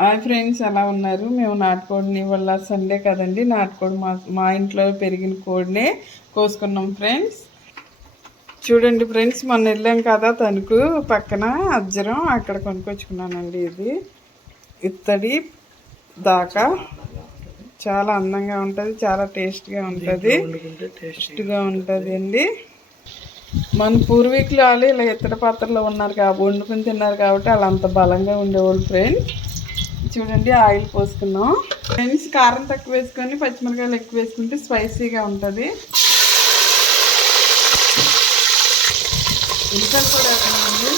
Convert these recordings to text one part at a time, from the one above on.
Hi friends ఎలా ఉన్నారు? మేము నాటుకోడిని వల్ల సండే కదండి నాటుకోడి మా మా ఇంట్లో పెరిగిన కోడినే కోసుకున్నాం ఫ్రెండ్స్. చూడండి ఫ్రెండ్స్ మొన్న వెళ్ళాం కదా తణుకు పక్కన అజ్జరం అక్కడ కొనుక్కొచ్చుకున్నానండి ఇది. ఇత్తడి దాకా చాలా అందంగా ఉంటుంది చాలా టేస్ట్గా ఉంటుంది. టేస్ట్గా ఉంటుంది అండి మన పూర్వీకులు వాళ్ళు ఇలా ఇతర పాత్రలో ఉన్నారు కాబట్టి వండుకుని తిన్నారు కాబట్టి వాళ్ళు అంత బలంగా ఉండేవాళ్ళు ఫ్రెండ్స్. చూడండి ఆయిల్ పోసుకున్నాం. ఫ్రెండ్స్ కారం తక్కువ వేసుకొని పచ్చిమిరకాయలు ఎక్కువ వేసుకుంటే స్పైసీగా ఉంటుంది. ఉల్లిపాయలు కూడా వేస్తున్నామండి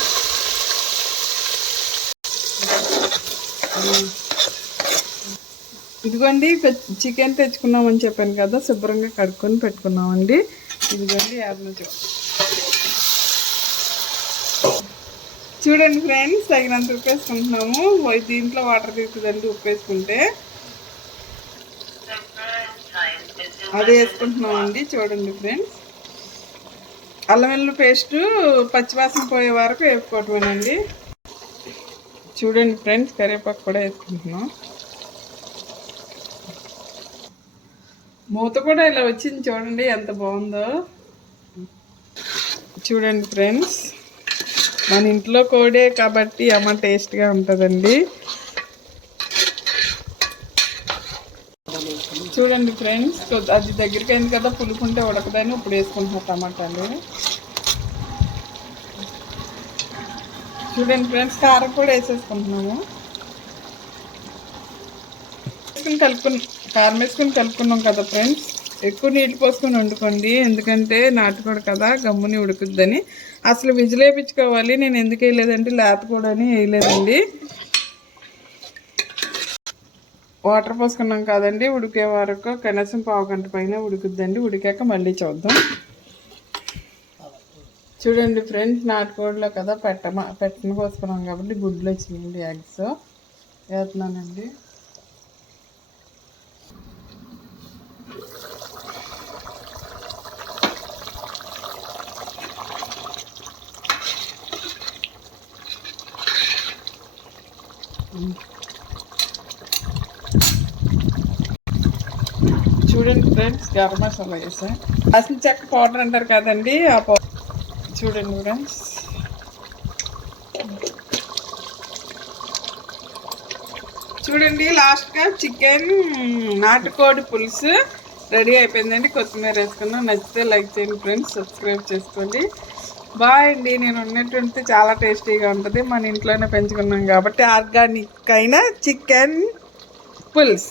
ఇదిగోండి చికెన్ తెచ్చుకున్నామని చెప్పాను కదా శుభ్రంగా కడుక్కొని పెట్టుకున్నామండి. ఇదిగోండి యాభై చూడండి ఫ్రెండ్స్ తగినంత ఉప్పు వేసుకుంటున్నాము దీంట్లో వాటర్ తీస్తుందండి ఉప్పు వేసుకుంటే అది వేసుకుంటున్నామండి చూడండి ఫ్రెండ్స్. అల్లం వెల్లుల్లి పేస్ట్ పచ్చివాసన పోయే వరకు వేసుకోవటమేనండి చూడండి ఫ్రెండ్స్ కరివేపాకు కూడా వేసుకుంటున్నాం. మూత కూడా ఇలా వచ్చింది చూడండి ఎంత బాగుందో. చూడండి ఫ్రెండ్స్. మన ఇంట్లో కోడే కాబట్టి అమ్మ టేస్ట్గా ఉంటుందండి. చూడండి ఫ్రెండ్స్ అది దగ్గరికి అయింది కదా పులుకుంటే ఉడకదని ఇప్పుడు వేసుకుంటున్నాం టమాటాలు. చూడండి ఫ్రెండ్స్ కారం కూడా వేసేసుకుంటున్నాము. వేసుకుని కలుపుకున్నాం కారం వేసుకుని కలుపుకున్నాం కదా ఫ్రెండ్స్. ఎక్కువ నీళ్ళు పోసుకొని వండుకోండి. ఎందుకంటే నాటుకోడు కదా గమ్ముని ఉడుకుద్దని. అసలు విజిలేపించుకోవాలి నేను ఎందుకు వేయలేదంటే లేతకూడని కూడా వేయలేదండి. వాటర్ పోసుకున్నాం కదండి. ఉడికే వరకు కనీసం పావు గంట పైన ఉడుకుద్దండి. ఉడికాక మళ్ళీ చూద్దాం. చూడండి ఫ్రెండ్స్ నాటుకోడిలో కదా పెట్టమ పెట్టను పోసుకున్నాం కాబట్టి గుడ్లు వచ్చినాయండి ఎగ్స్. వేస్తున్నానండి. చూడండి ఫ్రెండ్స్ గరం మసాలా వేసా అసలు చెక్క పౌడర్ అంటారు కదండి ఆ పౌడర్ చూడండి ఫ్రెండ్స్. చూడండి లాస్ట్గా చికెన్ నాటుకోడి పులుసు రెడీ అయిపోయిందండి. కొత్తిమీర వేసుకున్నాం. నచ్చితే లైక్ చేయండి ఫ్రెండ్స్ సబ్స్క్రైబ్ చేసుకోండి. బాయ్ అండి నేను ఉన్నటువంటి చాలా టేస్టీగా ఉంటుంది. మన ఇంట్లోనే పెంచుకున్నాం కాబట్టి ఆర్గానిక్ అయిన చికెన్ పుల్స్.